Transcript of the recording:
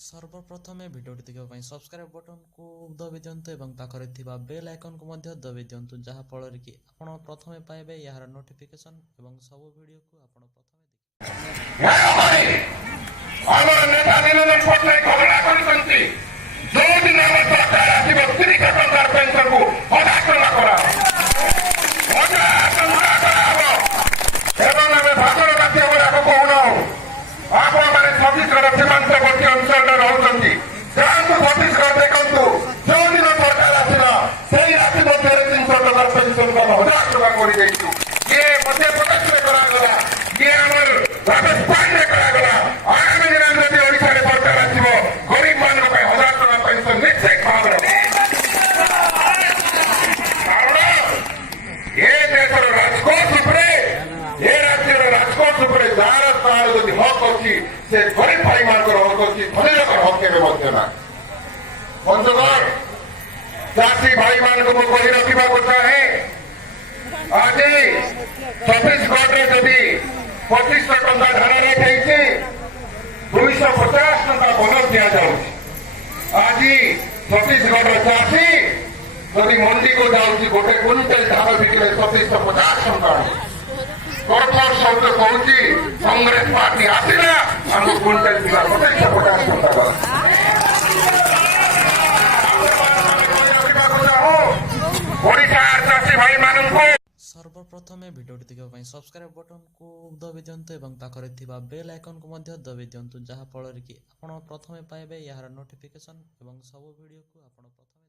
सर्वप्रथमे भिडियोटी देखिबा सब्सक्राइब बटन को दबी दियंतु एवं पाखरे थिबा बेल आइकन को मध्य दबी दियंतु जहा फल रे कि आपण प्रथमे पाइबे यार नोटिफिकेशन एवं सब वीडियो को आपण प्रथमे ଆମର ନେତା ନିରଞ୍ଜନ ପଟ୍ଟନାୟକ ଘୋଷଣା କରିଛନ୍ତି ଯୋଉ ଦିନ ଆମ ସରକାର ଆସିବ 30 ଟଙ୍କାର ପେନ୍ସନକୁ 1000 ଟଙ୍କା କରାହବ। 1000 ଟଙ୍କା କରାହବ ଏବଂ ଆମେ ଭାଷଣ ବାକ୍ୟ ଗୁଡ଼ାକ କହୁନାହୁଁ। ଆପଣମାନେ ଛତିଶଗଡ଼ ସୀମାନ୍ତବର୍ତ୍ତୀ ଅଞ୍ଚଳରେ ରହୁଛନ୍ତି, ଯାଆନ୍ତୁ ଛତିଶଗଡ଼ ଦେଖନ୍ତୁ। ଯୋଉ ଦିନ ସରକାର ଆସିଲା ସେଇ ରାତି ମଧ୍ୟରେ 300 ଟଙ୍କାର ପେନ୍ସନକୁ 1000 ଟଙ୍କା କରିଦେଇଛୁ। ଇଏ ମଧ୍ୟପ୍ରଦେଶରେ କରାଗଲା, ଇଏ ଆମର ରାଜସ୍ଥାନରେ କରାଗଲା। ଆଗାମୀ ଦିନରେ ଯଦି ଓଡ଼ିଶାରେ ସରକାର ଆସିବ ଗରିବ ମାନଙ୍କ ପାଇଁ 1000 ଟଙ୍କା ପେନ୍ସନ ନିଶ୍ଚିତ ଭାବରେ କାରଣ ଏ ଦେଶର ରାଜକୋଷ ଉପରେ, ଏ ରାଜ୍ୟର ରାଜକୋଷ ଉପରେ ଯାହାର ତାହାର ଯଦି ହକ୍ ଅଛି ସେ ଗରିବ ଭାଇମାନଙ୍କର ହକ୍ ଅଛି, ଧନୀ ଲୋକର ହକ୍ କେବେ ମଧ୍ୟ ନାହିଁ। ବନ୍ଧୁଗଣ, ଚାଷୀ ଭାଇମାନଙ୍କୁ ମୁଁ କହି ରଖିବାକୁ ଚାହେଁ, ଆଜି ଛତିଶଗଡ଼ରେ ଯଦି 2500 ଟଙ୍କା ଧାନ ରେଟ୍ ହେଇଛି, 250 ଟଙ୍କା ବୋନସ ଦିଆଯାଉଛି। ଆଜି ଛତିଶଗଡ଼ର ଚାଷୀ ଯଦି ମଣ୍ଡିକୁ ଯାଉଛି ଗୋଟେ କୁଇଣ୍ଟାଲ ଧାନ ବିକିଲେ 2750 ଟଙ୍କା। ଗଭର୍ଣ୍ଣର ସହିତ କହୁଛି କଂଗ୍ରେସ ପାର୍ଟି ଆସିଲା ଆମକୁ କୁଇଣ୍ଟାଲ ଥିଲା 2750 ଟଙ୍କା ଗଲା। ଓଡ଼ିଶାର ଚାଷୀ ଭାଇମାନଙ୍କୁ सर्वप्रथमे भिडियोटी देखिबा सब्सक्राइब बटन को दबी दियंतु एवं पाखरे थिबा बेल आइकन को मध्य दबी दियंतु जहा फल रे कि आपण प्रथमे पाइबे यार नोटिफिकेशन एवं सब वीडियो को आपण प्रथमे